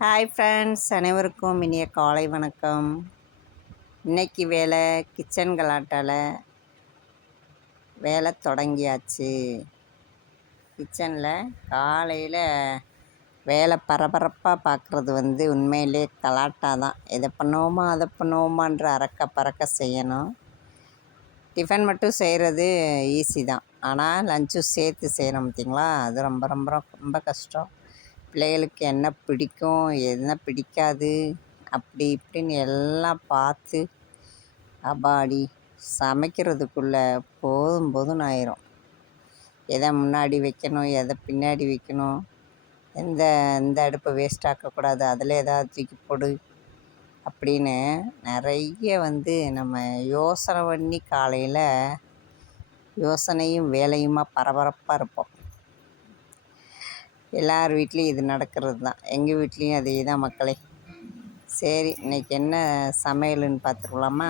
Hi friends, அனைவருக்கும் இனிய காலை வணக்கம். இன்னைக்கு வேலை கிச்சன் கலாட்டால் வேலை தொடங்கியாச்சு. கிச்சனில் காலையில் வேலை பரபரப்பாக பார்க்குறது உண்மையிலே கலாட்டா தான். எதை பண்ணுவோமா அதை பண்ணுவோமான்ற அறக்க பறக்க செய்யணும். டிஃபன் மட்டும் செய்கிறது ஈஸி தான், ஆனால் லஞ்சும் சேர்த்து செய்யணும் பார்த்திங்களா, அது ரொம்ப ரொம்ப ரொம்ப கஷ்டம். பிள்ளைகளுக்கு என்ன பிடிக்கும் என்ன பிடிக்காது அப்படி இப்படின்னு எல்லாம் பார்த்து அபாடி சமைக்கிறதுக்குள்ளே போதும் போதும்னு ஆயிரும். எதை முன்னாடி வைக்கணும் எதை பின்னாடி வைக்கணும், இந்த அடுப்பை வேஸ்ட் ஆக்கக்கூடாது, அதில் ஏதாவது தூக்கி போடு அப்படின்னு நிறைய நம்ம யோசனை பண்ணி காலையில் யோசனையும் வேலையுமா பரபரப்பாக இருப்போம். எல்லார் வீட்லேயும் இது நடக்கிறது தான், எங்கள் வீட்லேயும் அதே தான் மக்களே. சரி, இன்றைக்கி என்ன சமையல்னு பார்த்துக்கலாமா?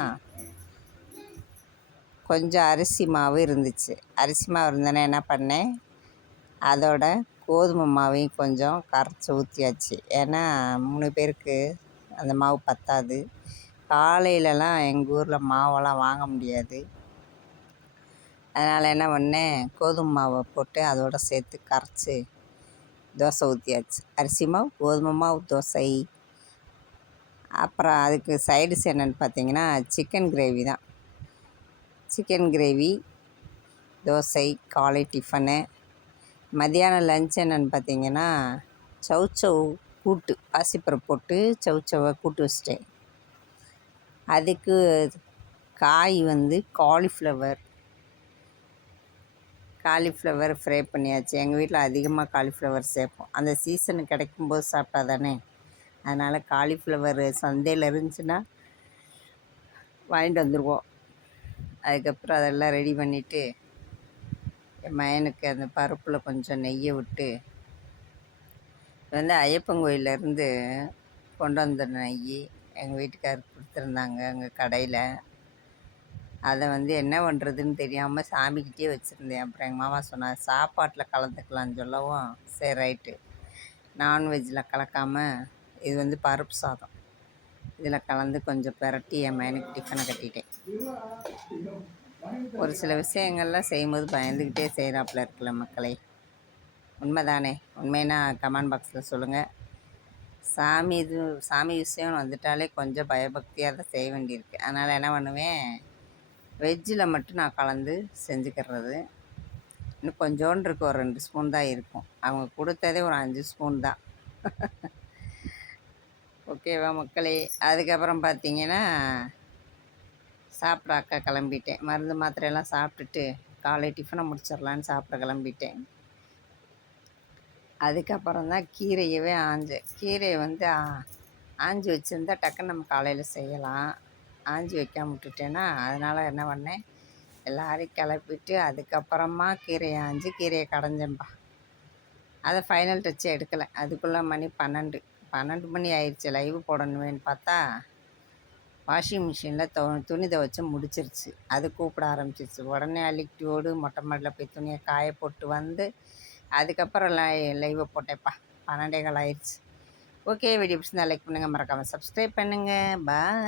கொஞ்சம் அரிசி மாவு இருந்துச்சு. அரிசி மாவு இருந்தேன்னா என்ன பண்ணேன், அதோட கோதுமை மாவையும் கொஞ்சம் கரைச்சி ஊற்றியாச்சு. ஏன்னா 3 பேருக்கு அந்த மாவு பத்தாது. காலையிலலாம் எங்கள் ஊரில் மாவெல்லாம் வாங்க முடியாது. அதனால் என்ன பண்ணேன், கோதுமை மாவை போட்டு அதோடு சேர்த்து கரைச்சி தோசை ஊற்றியாச்சு. அரிசி மாவு கோதுமை மாவு தோசை. அப்புறம் அதுக்கு சைடிஸ் என்னென்னு பார்த்தீங்கன்னா சிக்கன் கிரேவி தான். சிக்கன் கிரேவி, தோசை, காலை டிஃபனு. மதியானம் லஞ்ச் என்னென்னு பார்த்தீங்கன்னா சௌச்சௌ கூட்டு, பாசிப்பருப்பு போட்டு சௌச்சௌவை கூட்டு வச்சிட்டேன். அதுக்கு காய் காலிஃப்ளவர் ஃப்ரை பண்ணியாச்சு. எங்கள் வீட்டில் அதிகமாக காலிஃப்ளவர் சேர்ப்போம். அந்த சீசனு கிடைக்கும்போது சாப்பிட்டா தானே. அதனால் காலிஃப்ளவர் சந்தையில் இருந்துச்சுன்னா வாங்கிட்டு வந்துடுவோம். அதுக்கப்புறம் அதெல்லாம் ரெடி பண்ணிவிட்டு என் மகனுக்கு அந்த பருப்பில் கொஞ்சம் நெய்யை விட்டு, ஐயப்பன் கோயிலேருந்து கொண்டு வந்த நெய் எங்கள் வீட்டுக்காரருக்கு கொடுத்துருந்தாங்க அங்கே கடையில். அதை என்ன பண்ணுறதுன்னு தெரியாமல் சாமிக்கிட்டே வச்சுருந்தேன். அப்புறம் எங்கள் மாமா சொன்னார் சாப்பாட்டில் கலந்துக்கலான்னு சொல்லவும், சரி ரைட்டு, நான்வெஜ்ஜில் கலக்காமல் இது பருப்பு சாதம், இதில் கலந்து கொஞ்சம் பிரட்டி என் மகனுக்கு டிஃபனை கட்டிட்டேன். ஒரு சில விஷயங்கள்லாம் செய்யும்போது பயந்துக்கிட்டே செய்கிறாப்புல இருக்குல்ல மக்களே, உண்மைதானே? உண்மைன்னா கமெண்ட் பாக்ஸில் சொல்லுங்கள். சாமி விஷயம் வந்துட்டாலே கொஞ்சம் பயபக்தியாக தான் செய்ய வேண்டியிருக்கு. அதனால் என்ன பண்ணுவேன், வெஜ்ஜில் மட்டும் நான் கலந்து செஞ்சுக்கிறது. இன்னும் கொஞ்சோண்டு இருக்குது, ஒரு 2 ஸ்பூன் தான் இருக்கும். அவங்க கொடுத்ததே ஒரு 5 ஸ்பூன் தான். ஓகேவா மக்களே? அதுக்கப்புறம் பார்த்தீங்கன்னா சாப்பிட அக்கா கிளம்பிட்டேன். மருந்து மாத்திரையெல்லாம் சாப்பிட்டுட்டு காலை டிஃபனை முடிச்சிடலான்னு சாப்பிட கிளம்பிட்டேன். அதுக்கப்புறம் தான் கீரையவே கீரையை ஆஞ்சி வச்சுருந்தா டக்குன்னு நம்ம காலையில் செய்யலாம். ஆஞ்சி வைக்காம விட்டுட்டேன்னா, அதனால் என்ன பண்ணேன், எல்லோரையும் கிளப்பிட்டு அதுக்கப்புறமா கீரையை கடைஞ்சேன்ப்பா. அதை ஃபைனல் டச்சு எடுக்கலை. அதுக்குள்ளே மணி 12 மணி ஆயிடுச்சு. லைவ் போடணுமேன்னு பார்த்தா வாஷிங் மிஷினில் துணி துவைச்சி முடிச்சிருச்சு. அது கூப்பிட ஆரம்பிச்சிருச்சு. உடனே அள்ளிக்கிட்டு ஓடு, மொட்டை மாடியில் போய் துணியை காய போட்டு அதுக்கப்புறம் லைவை போட்டேன்ப்பா. 12:15 ஆயிடுச்சு. ஓகே, வீடியோ பிடிச்சிருந்தா லைக் பண்ணுங்கள், மறக்காமல் சப்ஸ்கிரைப் பண்ணுங்கள். பாய்.